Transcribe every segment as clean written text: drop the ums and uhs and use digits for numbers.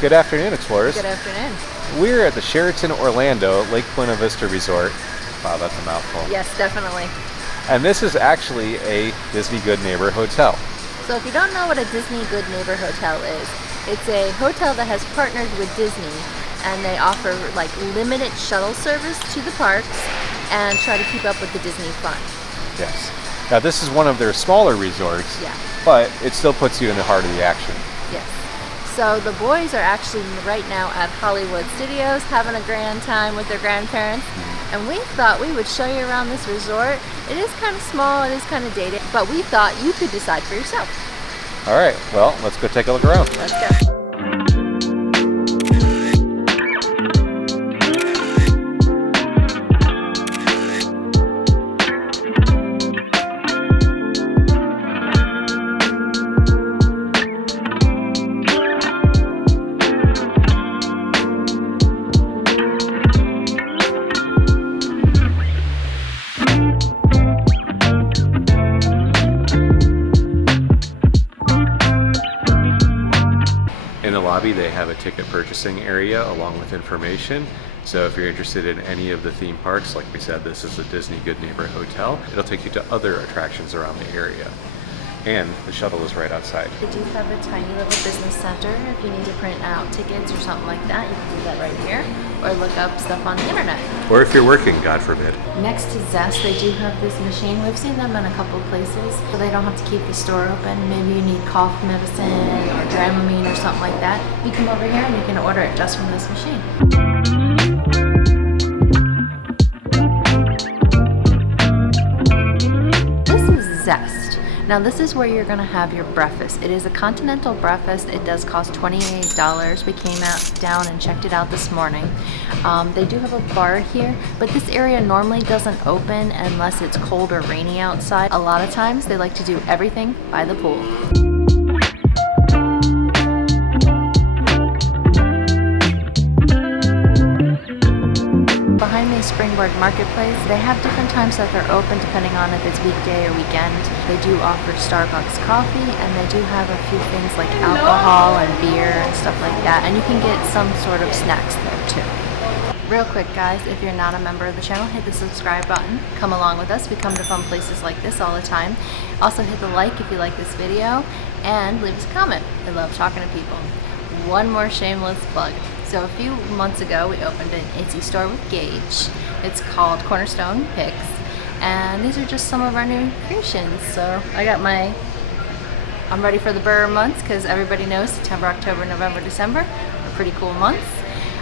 Good afternoon, explorers. Good afternoon. We're at the Sheraton Orlando Lake Buena Vista Resort. Wow, that's a mouthful. Yes, definitely. And this is actually a Disney Good Neighbor hotel. So if you don't know what a Disney Good Neighbor hotel is, it's a hotel that has partnered with Disney, and they offer like limited shuttle service to the parks and try to keep up with the Disney fun. Yes. Now this is one of their smaller resorts, Yeah. but it still puts you in the heart of the action. Yes. So the boys are actually right now at Hollywood Studios having a grand time with their grandparents. And we thought we would show you around this resort. It is kind of small, it is kind of dated, but we thought you could decide for yourself. All right, well, let's go take a look around. Let's go. In the lobby, they have a ticket purchasing area along with information. So if you're interested in any of the theme parks, like we said, this is a Disney Good Neighbor hotel. It'll take you to other attractions around the area. And the shuttle is right outside. They do have a tiny little business center. If you need to print out tickets or something like that, you can do that right here, or look up stuff on the internet. Or if you're working, God forbid. Next to Zest, they do have this machine. We've seen them in a couple places, so they don't have to keep the store open. Maybe you need cough medicine or Dramamine or something like that. You come over here and you can order it just from this machine. This is Zest. Now this is where you're gonna have your breakfast. It is a continental breakfast. It does cost $28. We came down and checked it out this morning. They do have a bar here, but this area normally doesn't open unless it's cold or rainy outside. A lot of times they like to do everything by the pool. Behind the Springboard Marketplace, they have different times that they're open depending on if it's weekday or weekend. They do offer Starbucks coffee, and they do have a few things like alcohol and beer and stuff like that, and you can get some sort of snacks there too. Real quick guys, if you're not a member of the channel, hit the subscribe button. Come along with us. We come to fun places like this all the time. Also hit the like if you like this video, and leave us a comment. I love talking to people. One more shameless plug. So a few months ago, we opened an Etsy store with Gage. It's called Cornerstone, Pics, and these are just some of our new creations. So I'm ready for the Burr months because everybody knows September, October, November, December are pretty cool months.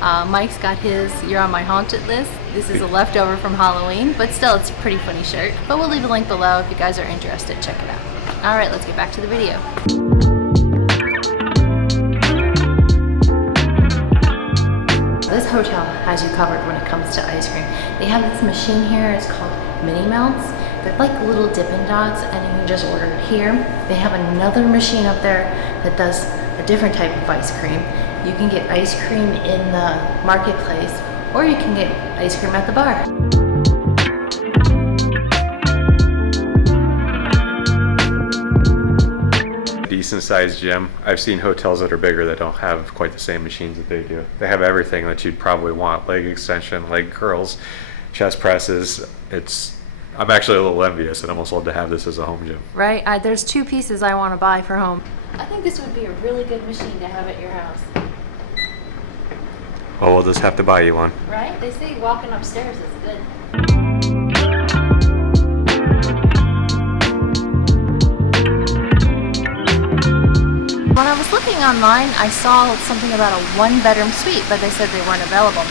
Mike's got his You're on My Haunted list. This is a leftover from Halloween, but still it's a pretty funny shirt. But we'll leave a link below if you guys are interested. Check it out. All right, let's get back to the video. This hotel has you covered when it comes to ice cream. They have this machine here, it's called Mini Melts. They're like little Dippin' Dots, and you can just order it here. They have another machine up there that does a different type of ice cream. You can get ice cream in the marketplace, or you can get ice cream at the bar. Decent sized gym. I've seen hotels that are bigger that don't have quite the same machines that they do. They have everything that you'd probably want: leg extension, leg curls, chest presses. I'm actually a little envious. I'd almost love to have this as a home gym. Right? There's two pieces I want to buy for home. I think this would be a really good machine to have at your house. Well, we'll just have to buy you one. Right? They say walking upstairs is good. When I was looking online, I saw something about a one-bedroom suite, but they said they weren't available.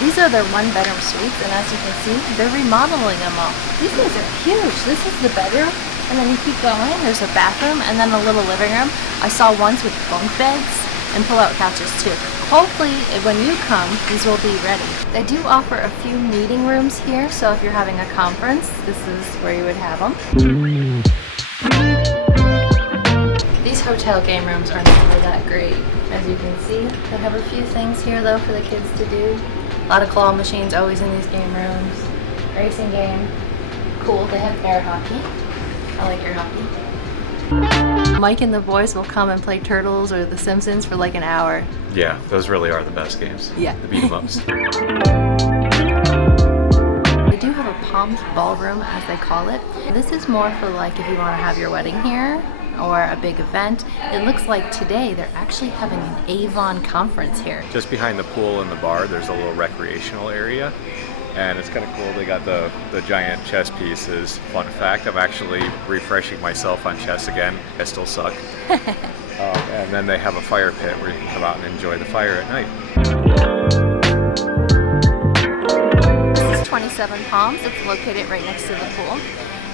These are their one-bedroom suites, and as you can see, they're remodeling them all. These things are huge. This is the bedroom, and then you keep going, there's a bathroom, and then a little living room. I saw ones with bunk beds and pull-out couches too. Hopefully, when you come, these will be ready. They do offer a few meeting rooms here, so if you're having a conference, this is where you would have them. These hotel game rooms are never that great. As you can see, they have a few things here though for the kids to do. A lot of claw machines always in these game rooms. Racing game. Cool, they have air hockey. I like air hockey. Mike and the boys will come and play Turtles or The Simpsons for like an hour. Yeah, those really are the best games. Yeah. The beat 'em ups. They do have a Palms ballroom, as they call it. This is more for like if you want to have your wedding here or a big event. It looks like today they're actually having an Avon conference here. Just behind the pool and the bar, there's a little recreational area. And it's kind of cool. They got the giant chess pieces. Fun fact, I'm actually refreshing myself on chess again. I still suck. And then they have a fire pit where you can come out and enjoy the fire at night. This is 27 Palms. It's located right next to the pool.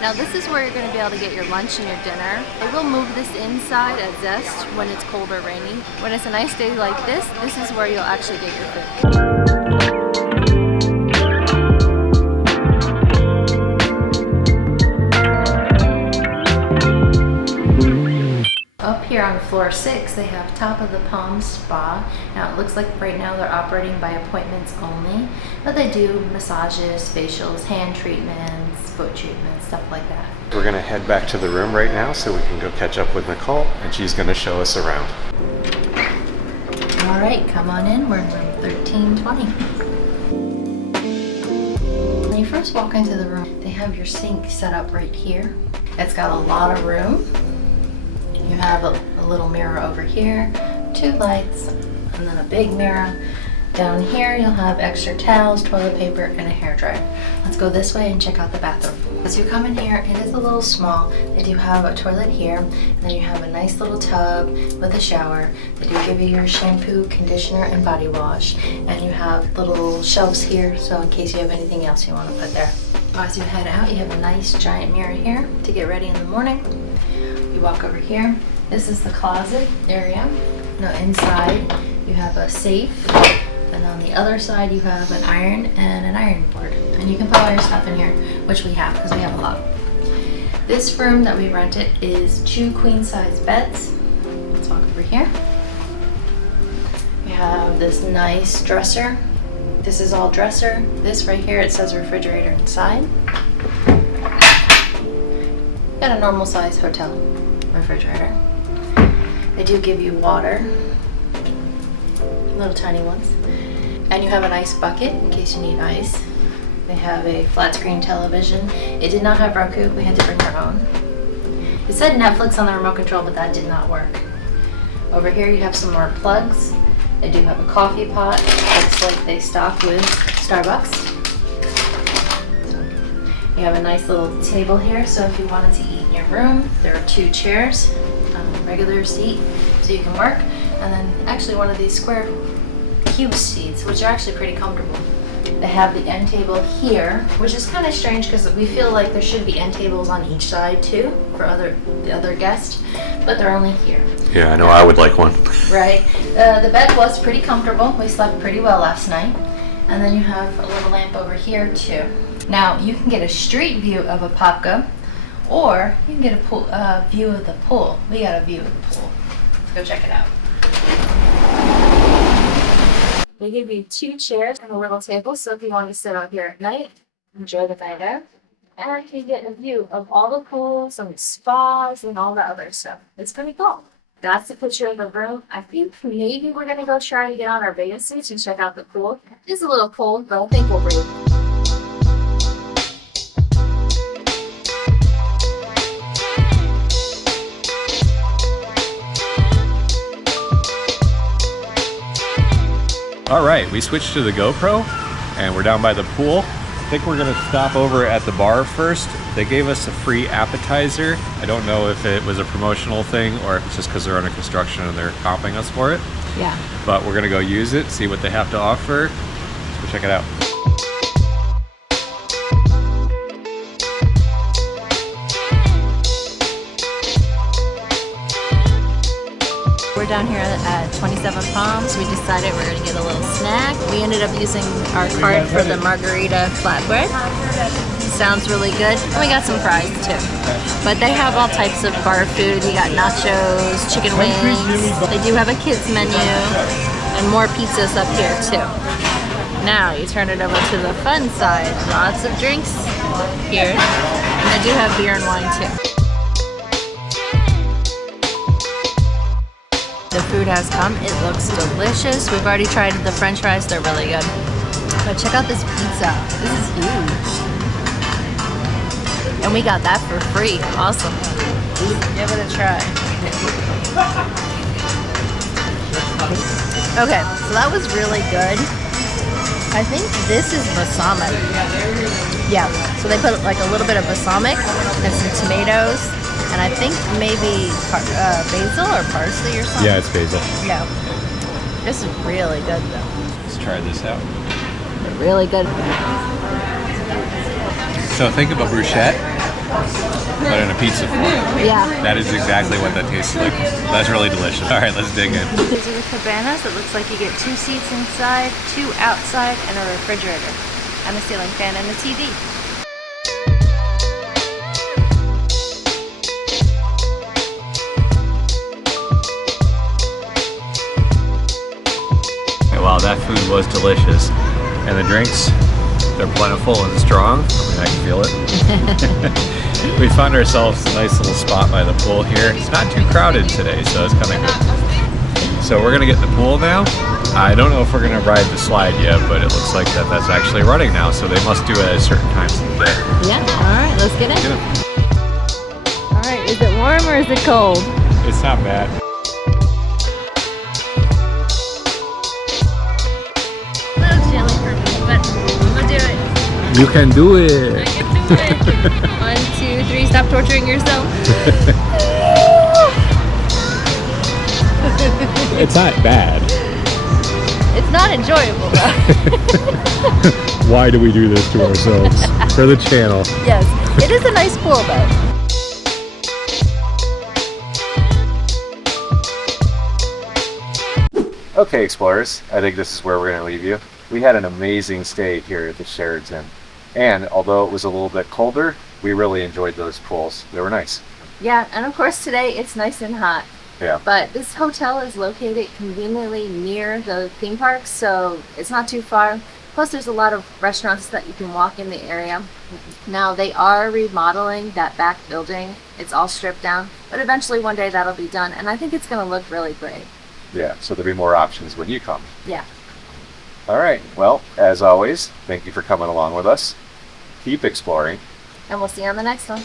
Now this is where you're going to be able to get your lunch and your dinner. They will move this inside at Zest when it's cold or rainy. When it's a nice day like this is where you'll actually get your food. Up here on floor 6, they have Top of the Palm Spa. Now it looks like right now they're operating by appointments only, but they do massages, facials, hand treatments, foot treatments, stuff like that. We're gonna head back to the room right now so we can go catch up with Nicole, and she's gonna show us around. All right, come on in. We're in room 1320. When you first walk into the room, they have your sink set up right here. It's got a lot of room. You have a little mirror over here, 2 lights, and then a big mirror. Down here you'll have extra towels, toilet paper, and a hairdryer. Let's go this way and check out the bathroom. As you come in here, it is a little small. They do have a toilet here, and then you have a nice little tub with a shower. They do give you your shampoo, conditioner, and body wash. And you have little shelves here, so in case you have anything else you want to put there. As you head out, you have a nice giant mirror here to get ready in the morning. You walk over here. This is the closet area. Now inside you have a safe, and on the other side you have an iron and an iron board. And you can put all your stuff in here, which we have because we have a lot. This room that we rented is 2 queen-size beds. Let's walk over here. We have this nice dresser. This is all dresser. This right here, it says refrigerator inside. Got a normal size hotel refrigerator. They do give you water, little tiny ones, and you have an ice bucket in case you need ice. They have a flat screen television. It did not have Roku, we had to bring our own. It said Netflix on the remote control, but that did not work. Over here you have some more plugs. They do have a coffee pot. Looks like they stock with Starbucks. You have a nice little table here, so if you wanted to eat in your room, there are 2 chairs, regular seat, so you can work, and then actually one of these square cube seats, which are actually pretty comfortable. They have the end table here, which is kind of strange because we feel like there should be end tables on each side too for the other guests, but they're only here. Yeah, I know I would like one. Right. The bed was pretty comfortable. We slept pretty well last night. And then you have a little lamp over here too. Now you can get a street view of Apopka, or you can get a view of the pool. We got a view of the pool. Let's go check it out. They give you 2 chairs and a little table, so if you want to sit out here at night, enjoy the night out. And you get a view of all the pools and the spas and all the other stuff. It's pretty cool. That's the picture of the room. I think maybe we're going to go try to get on our bathing suits and check out the pool. It is a little cold, but I think we'll breathe. All right, we switched to the GoPro and we're down by the pool. I think we're gonna stop over at the bar first. They gave us a free appetizer. I don't know if it was a promotional thing or if it's just because they're under construction and they're comping us for it. Yeah. But we're gonna go use it, see what they have to offer. Let's go check it out. We're down here at 27 Palms. We decided we're going to get a little snack. We ended up using our card for the margarita flatbread. Sounds really good. And we got some fries too. But they have all types of bar food. You got nachos, chicken wings. They do have a kids menu and more pizzas up here too. Now you turn it over to the fun side. Lots of drinks here. And they do have beer and wine too. The food has come. It looks delicious. We've already tried the french fries. They're really good. But check out this pizza. This is huge. And we got that for free. Awesome. Give it a try. Okay, so that was really good. I think this is balsamic. Yeah, so they put like a little bit of balsamic and some tomatoes, and I think maybe basil or parsley or something. Yeah, it's basil. Yeah. This is really good though. Let's try this out. Really good. So think of a bruschetta, but in a pizza form. Yeah. That is exactly what that tastes like. That's really delicious. All right, let's dig in. These are the cabanas. It looks like you get 2 seats inside, 2 outside, and a refrigerator, and a ceiling fan and a TV. Wow, that food was delicious. And the drinks, they're plentiful and strong. I mean, I can feel it. We found ourselves a nice little spot by the pool here. It's not too crowded today, so it's kind of good. So we're gonna get in the pool now. I don't know if we're gonna ride the slide yet, but it looks like that's actually running now, so they must do it at certain times of the day. Yeah, all right, let's get in. All right, is it warm or is it cold? It's not bad. A little chilly for me, but we'll do it. You can do it. I can do it. 1, 2, 3, stop torturing yourself. It's not bad. It's not enjoyable though. Why do we do this to ourselves? For the channel. Yes, it is a nice pool though. Okay, explorers, I think this is where we're going to leave you. We had an amazing stay here at the Sheraton. And although it was a little bit colder, we really enjoyed those pools. They were nice. Yeah, and of course today it's nice and hot. Yeah. But this hotel is located conveniently near the theme park, so it's not too far. Plus there's a lot of restaurants that you can walk in the area. Now they are remodeling that back building. It's all stripped down, but eventually one day that'll be done, and I think it's going to look really great. Yeah, so there'll be more options when you come. Yeah. All right, well, as always, thank you for coming along with us. Keep exploring. And we'll see you on the next one.